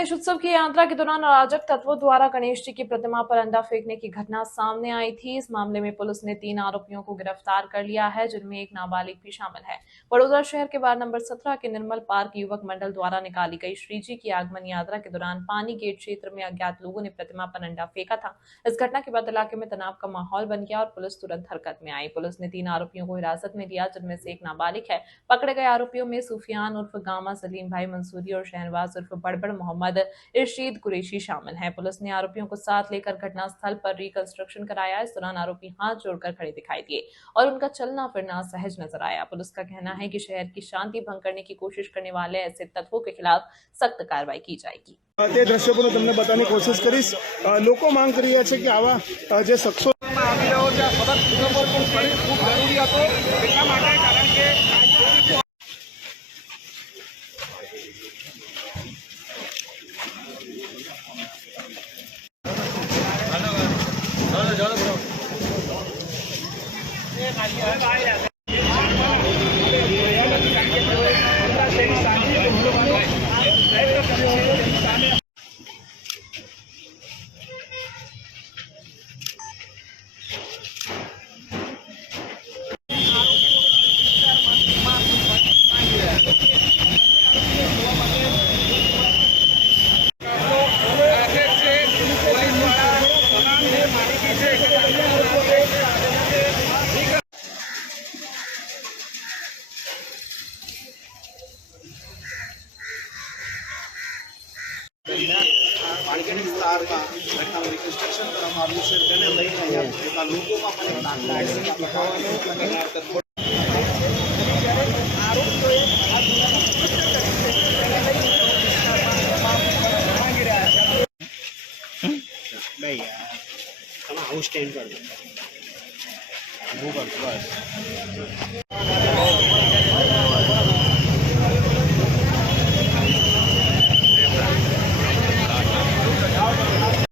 गणेश उत्सव की यात्रा के दौरान अराजक तत्वों द्वारा गणेश जी की प्रतिमा पर अंडा फेंकने की घटना सामने आई थी। इस मामले में पुलिस ने 3 आरोपियों को गिरफ्तार कर लिया है, जिनमें एक नाबालिग भी शामिल है। बड़ौदा शहर के वार्ड नंबर 17 के निर्मल पार्क युवक मंडल द्वारा निकाली गई श्री जी की आगमन यात्रा के दौरान पानी गेट क्षेत्र में अज्ञात लोगों ने प्रतिमा पर अंडा फेंका था। इस घटना के बाद इलाके में तनाव का माहौल बन गया और पुलिस तुरंत हरकत में आई। पुलिस ने 3 आरोपियों को हिरासत में लिया, जिनमें से एक नाबालिग है। पकड़े गए आरोपियों में सुफियान उर्फ गामा, सलीम भाई मंसूरी और शहनवाज उर्फ बड़बड़ मोहम्मद इरशीद कुरैशी शामिल हैं। पुलिस ने आरोपियों को साथ लेकर घटनास्थल पर रिकंस्ट्रक्शन कराया। इस दौरान आरोपी हाथ जोड़कर खड़े दिखाई दिए और उनका चलना फिरना सहज नजर आया। पुलिस का कहना है कि शहर की शांति भंग करने की कोशिश करने वाले ऐसे तत्वों के खिलाफ सख्त कार्रवाई की जाएगी। તે દ્રશ્યો પણ તમને બતાવવાની કોશિશ કરીશ। લોકો માંગ કરી રહ્યા છે કે આવા જે શખ્સો આવી રહ્યો છે આ સતત ઉપર પણ ફરી ખૂબ જરૂરી હતો એટલા માટે કારણ કે પાણીની વિસ્તારમાં ઘટનાનું રિકન્સ્ટ્રક્શન કરવામાં આવ્યું છે તેને લઈને અહીંયા લોકોમાં પણ આવું સ્ટેન્ડ કરજો